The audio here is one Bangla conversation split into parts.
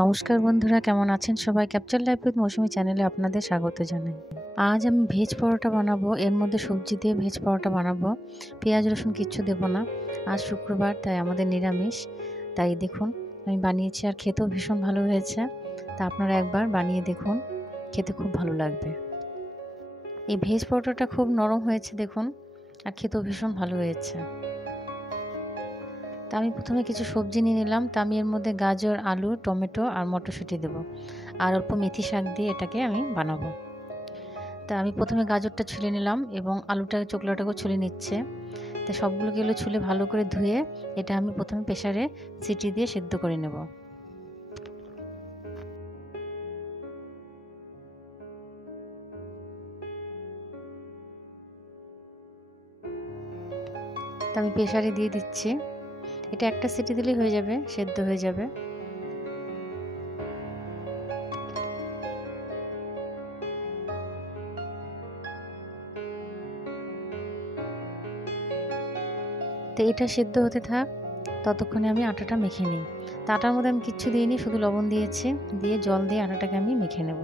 নমস্কার বন্ধুরা, কেমন আছেন সবাই? ক্যাপচার লাইফ উইথ মৌসুমী চ্যানেলে আপনাদের স্বাগত জানাই। আজ আমি ভেজ পরোটা বানাবো। এর মধ্যে সবজি দিয়ে ভেজ পরোটা বানাবো। পেঁয়াজ রসুন কিচ্ছু দেব না। আজ শুক্রবার, তাই আমাদের নিরামিষ। তাই দেখুন আমি বানিয়েছি, আর খেতেও ভীষণ ভালো হয়েছে। তা আপনারা একবার বানিয়ে দেখুন, খেতে খুব ভালো লাগবে। এই ভেজ পরোটাটা খুব নরম হয়েছে দেখুন, আর খেতেও ভীষণ ভালো হয়েছে। তা আমি প্রথমে কিছু সবজি নিয়ে নিলাম। তা আমি এর মধ্যে গাজর, আলু, টমেটো আর মটরশুঁটি দেবো, আর অল্প মেথি শাক দিয়ে এটাকে আমি বানাবো। তা আমি প্রথমে গাজরটা ছুলে নিলাম এবং চোকলাটাকেও ছুলে নিচ্ছে। তা সবগুলোকে ছুলে ভালো করে ধুয়ে এটা আমি প্রথমে প্রেসারে সিটি দিয়ে সেদ্ধ করে নেব। তা আমি প্রেসারে দিয়ে দিচ্ছি। এটা একটা সিটি দিলেই হয়ে যাবে, সেদ্ধ হয়ে যাবে। তো এটা সেদ্ধ হতে থাক, ততক্ষণে আমি আটাটা মেখে নিই। তা আটার মধ্যে আমি কিচ্ছু দিইনি, শুধু লবণ দিয়েছি, দিয়ে জল দিয়ে আটাটাকে আমি মেখে নেব।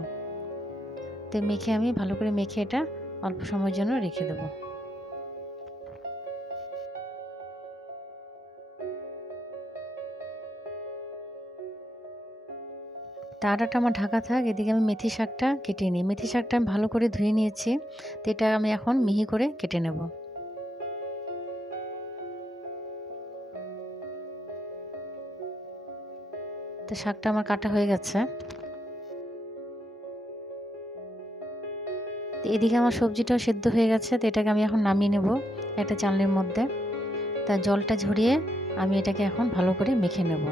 তো মেখে আমি ভালো করে মেখে এটা অল্প সময়ের জন্য রেখে দেবো। তা আটাটা আমার ঢাকা থাক, এদিকে আমি মেথি শাকটা কেটে নিই। মেথি শাকটা আমি ভালো করে ধুয়ে নিয়েছি। তো এটা আমি এখন মিহি করে কেটে নেব। তো শাকটা আমার কাটা হয়ে গেছে। তো এদিকে আমার সবজিটাও সেদ্ধ হয়ে গেছে। তো এটাকে আমি এখন নামিয়ে নেব একটা চালনির মধ্যে। তা জলটা ঝরিয়ে আমি এটাকে এখন ভালো করে মেখে নেব।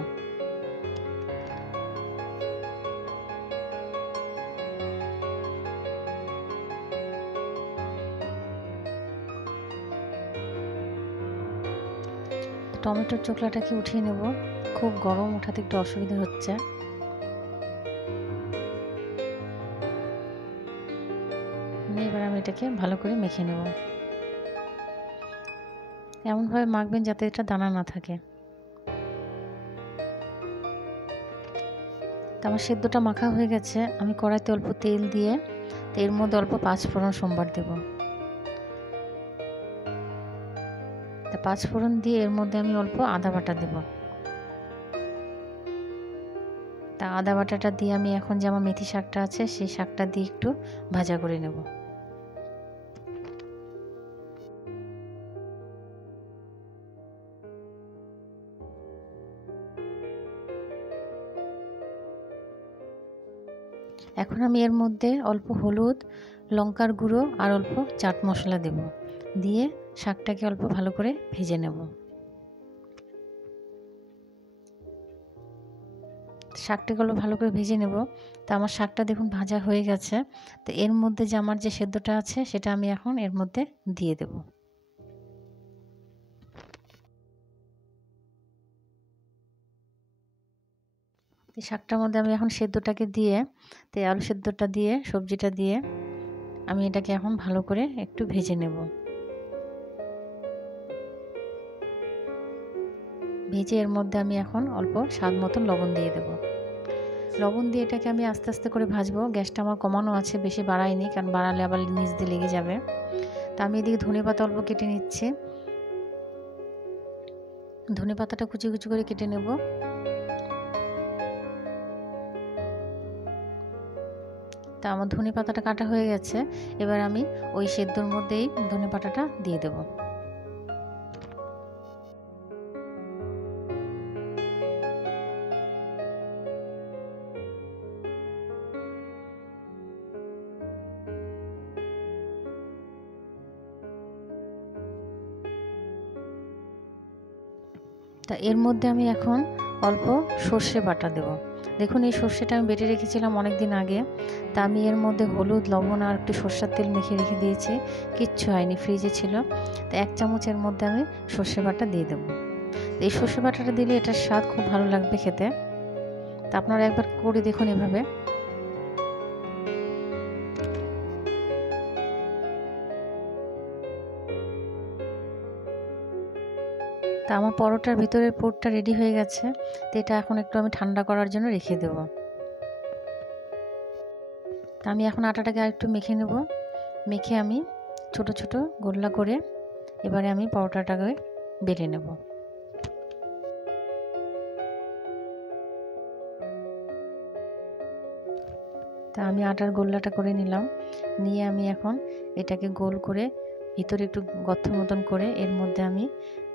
টমেটোর চোকলাটাকে উঠিয়ে নেব। খুব গরম, উঠাতে একটু অসুবিধা হচ্ছে। এবার আমি এটাকে ভালো করে মেখে নেব। এমনভাবে মাখবেন যাতে এটা দানা না থাকে। তো আমার সেদ্ধটা মাখা হয়ে গেছে। আমি কড়াইতে অল্প তেল দিয়ে এর মধ্যে অল্প পাঁচফোড়ন সম্বার দেব। তা পাঁচফোড়ন দিয়ে এর মধ্যে আমি অল্প আদা বাটা দেব। তা আদা বাটাটা দিয়ে আমি এখন যে আমার মেথি শাকটা আছে সেই শাকটা দিয়ে একটু ভাজা করে নেব। এখন আমি এর মধ্যে অল্প হলুদ, লঙ্কার গুঁড়ো আর অল্প চাট মশলা দেব। দিয়ে শাকটাকে অল্প ভালো করে ভেজে নেব। শাকটাকে অল্প ভালো করে ভেজে নেব। তা আমার শাকটা দেখুন ভাজা হয়ে গেছে। তো এর মধ্যে যে আমার যে সেদ্ধটা আছে সেটা আমি এখন এর মধ্যে দিয়ে দেব। এই শাকটার মধ্যে আমি এখন সেদ্ধটাকে দিয়ে, তো আলু সেদ্ধটা দিয়ে, সবজিটা দিয়ে আমি এটাকে এখন ভালো করে একটু ভেজে নেব। ভেজে এর মধ্যে আমি এখন অল্প স্বাদ মতন লবণ দিয়ে দেব। লবণ দিয়ে এটাকে আমি আস্তে আস্তে করে ভাজবো। গ্যাসটা আমার কমানো আছে, বেশি বাড়াইনি, কারণ বাড়ালে আবার নিচ দিয়ে লেগে যাবে। তা আমি এদিকে ধনেপাতা অল্প কেটে নিচ্ছি। ধনেপাতাটা কুচি কুচি করে কেটে নেব। তা আমার ধনেপাতাটা কাটা হয়ে গেছে। এবার আমি ওই সেদ্ধর মধ্যেই ধনেপাতাটা দিয়ে দেব। তা এর মধ্যে আমি এখন অল্প সর্ষে বাটা দেব। দেখুন এই সর্ষেটা আমি বেটে রেখেছিলাম অনেক দিন আগে। তা আমি এর মধ্যে হলুদ, লবণ আর একটু সর্ষের তেল মেখে রেখে দিয়েছি, কিচ্ছু হয়নি, ফ্রিজে ছিল। তো 1 চামচের মধ্যে আমি সর্ষে বাটা দিয়ে দেবো। এই সর্ষে বাটাটা দিলে এটার স্বাদ খুব ভালো লাগবে খেতে। তা আপনারা একবার করে দেখুন এভাবে। তা আমার পরোটার ভিতরের পুরটা রেডি হয়ে গেছে। তো এটা এখন একটু আমি ঠান্ডা করার জন্য রেখে দেব। তা আমি এখন আটাটাকে আরেকটু মেখে নেব। মেখে আমি ছোট ছোট গোল্লা করে এবারে আমি পরোটাটাকে বেলে নেব। তা আমি আটার গোল্লাটা করে নিলাম। নিয়ে আমি এখন এটাকে গোল করে ভিতরে একটু গর্ত মতন করে এর মধ্যে আমি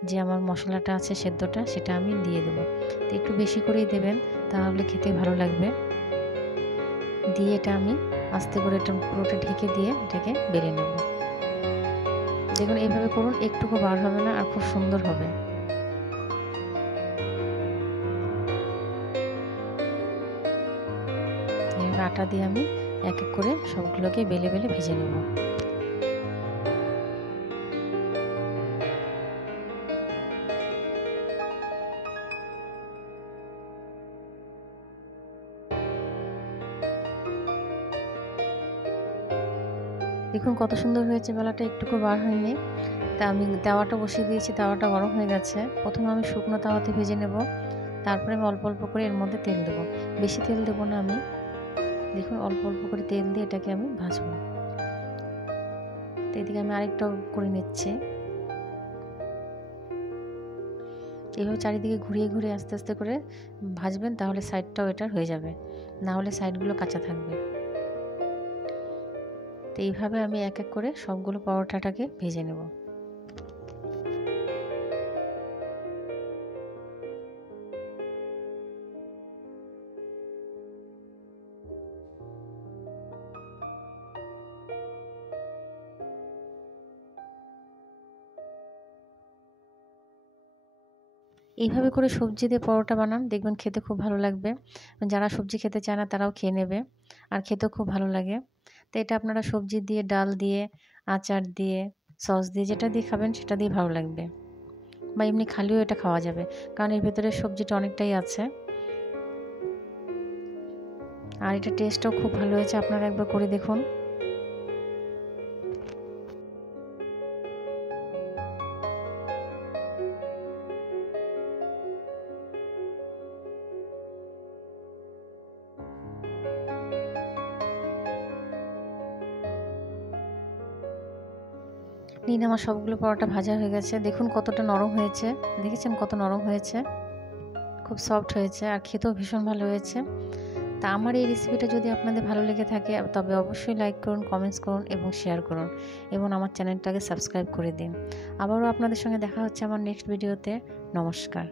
যে আমার মশলাটা আছে সেদ্ধটা সেটা আমি দিয়ে দেবো। তো একটু বেশি করেই দেবেন, তাহলে খেতে ভালো লাগবে। দিয়ে এটা আমি আস্তে করে এটা পুরোটা ঢেকে দিয়ে এটাকে বেলে নেব। দেখুন এইভাবে করুন, একটুকু বার হবে না আর খুব সুন্দর হবে। এভাবে আটা দিয়ে আমি এক এক করে সবগুলোকে বেলে বেলে ভেজে নেব। দেখুন কত সুন্দর হয়েছে, বেলাটা একটুকু বার হয়নি। তা আমি তাওয়াটা বসিয়ে দিয়েছি, তাওয়াটা গরম হয়ে গেছে। প্রথমে আমি শুকনো তাওয়াতে ভেজে নেব, তারপরে আমি অল্প অল্প করে এর মধ্যে তেল দেবো। বেশি তেল দেবো না আমি। দেখুন অল্প অল্প করে তেল দিয়ে এটাকে আমি ভাজবো। তো এদিকে আমি আরেকটা করে নিচ্ছি। এইভাবে চারিদিকে ঘুরিয়ে ঘুরিয়ে আস্তে আস্তে করে ভাজবেন, তাহলে সাইডটাও এটার হয়ে যাবে, না হলে সাইডগুলো কাঁচা থাকবে। তো এইভাবে আমি এক এক করে সবগুলো পরোটাটাকে ভেজে নেব। এইভাবে করে সবজি দিয়ে পরোটা বানান, দেখবেন খেতে খুব ভালো লাগবে। যারা সবজি খেতে চায় না তারাও খেয়ে নেবে, আর খেতেও খুব ভালো লাগে। তো এটা আপনারা সবজি দিয়ে, ডাল দিয়ে, আচার দিয়ে, সস দিয়ে, যেটা দিয়ে খাবেন সেটা দিয়ে ভালো লাগবে, বা এমনি খালিও এটা খাওয়া যাবে, কারণ এর ভেতরে সবজিটা অনেকটাই আছে। আর এটা টেস্টটাও খুব ভালো হয়েছে, আপনারা একবার করে দেখুন। নিন, আমার সবগুলো পরোটা ভাজা হয়ে গেছে। দেখুন কতটা নরম হয়েছে, দেখেছেন কত নরম হয়েছে, খুব সফট হয়েছে, আর খেতেও ভীষণ ভালো হয়েছে। তা আমার এই রেসিপিটা যদি আপনাদের ভালো লেগে থাকে তবে অবশ্যই লাইক করুন, কমেন্টস করুন এবং শেয়ার করুন, এবং আমার চ্যানেলটাকে সাবস্ক্রাইব করে দিন। আবারও আপনাদের সঙ্গে দেখা হচ্ছে আমার নেক্সট ভিডিওতে। নমস্কার।